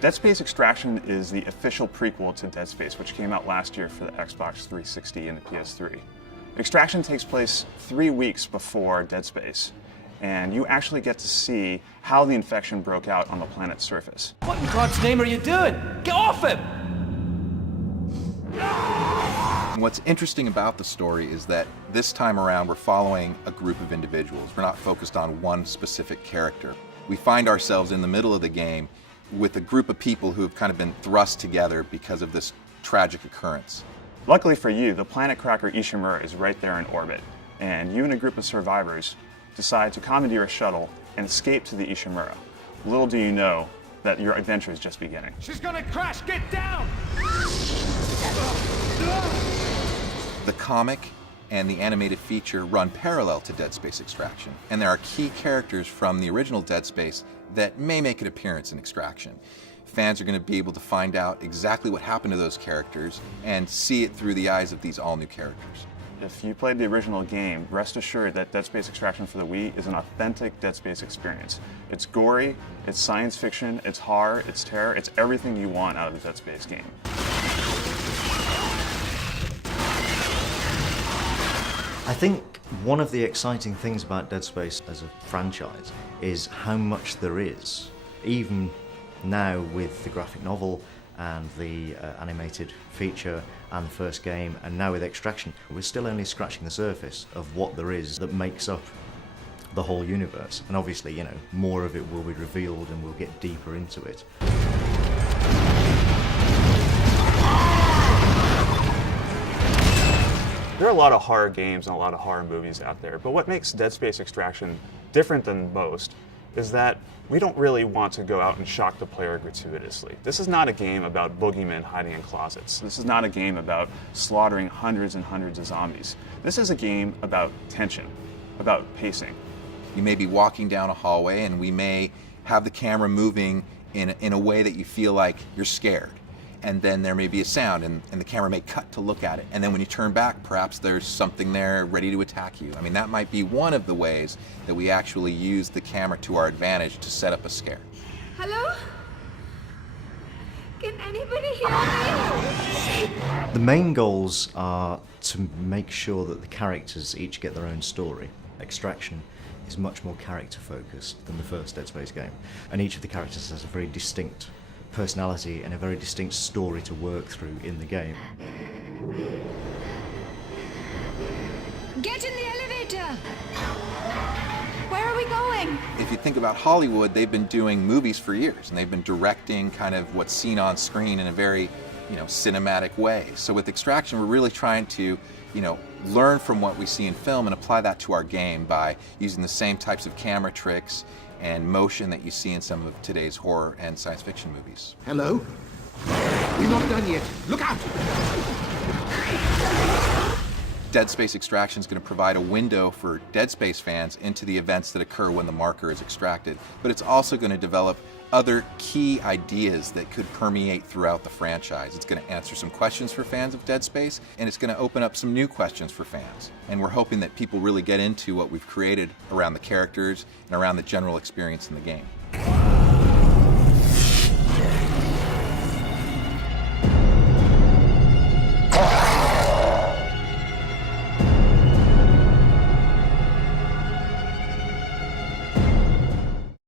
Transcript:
Dead Space Extraction is the official prequel to Dead Space, which came out last year for the Xbox 360 and the PS3. Extraction takes place 3 weeks before Dead Space, and you actually get to see how the infection broke out on the planet's surface. What in God's name are you doing? Get off him! What's interesting about the story is that this time around we're following a group of individuals. We're not focused on one specific character. We find ourselves in the middle of the game with a group of people who have kind of been thrust together because of this tragic occurrence. Luckily for you, the planet cracker Ishimura is right there in orbit, and you and a group of survivors decide to commandeer a shuttle and escape to the Ishimura. Little do you know that your adventure is just beginning. She's gonna crash! Get down! The comic and the animated feature run parallel to Dead Space Extraction, and there are key characters from the original Dead Space that may make an appearance in Extraction. Fans are going to be able to find out exactly what happened to those characters and see it through the eyes of these all-new characters. If you played the original game, rest assured that Dead Space Extraction for the Wii is an authentic Dead Space experience. It's gory, it's science fiction, it's horror, it's terror, it's everything you want out of a Dead Space game. I think one of the exciting things about Dead Space as a franchise is how much there is. Even now with the graphic novel and the animated feature and the first game, and now with Extraction, we're still only scratching the surface of what there is that makes up the whole universe. And obviously, you know, more of it will be revealed and we'll get deeper into it. There are a lot of horror games and a lot of horror movies out there, but what makes Dead Space Extraction different than most is that we don't really want to go out and shock the player gratuitously. This is not a game about boogeymen hiding in closets. This is not a game about slaughtering hundreds and hundreds of zombies. This is a game about tension, about pacing. You may be walking down a hallway and we may have the camera moving in a way that you feel like you're scared. And then there may be a sound and the camera may cut to look at it. And then when you turn back, perhaps there's something there ready to attack you. I mean, that might be one of the ways that we actually use the camera to our advantage to set up a scare. Hello? Can anybody hear me? The main goals are to make sure that the characters each get their own story. Extraction is much more character focused than the first Dead Space game. And each of the characters has a very distinct personality and a very distinct story to work through in the game. Get in the elevator! Where are we going? If you think about Hollywood, they've been doing movies for years, and they've been directing kind of what's seen on screen in a very, cinematic way. So with Extraction, we're really trying to, learn from what we see in film and apply that to our game by using the same types of camera tricks and motion that you see in some of today's horror and science fiction movies. Hello? We're not done yet. Look out! Dead Space Extraction is going to provide a window for Dead Space fans into the events that occur when the marker is extracted, but it's also going to develop other key ideas that could permeate throughout the franchise. It's going to answer some questions for fans of Dead Space, and it's going to open up some new questions for fans. And we're hoping that people really get into what we've created around the characters and around the general experience in the game.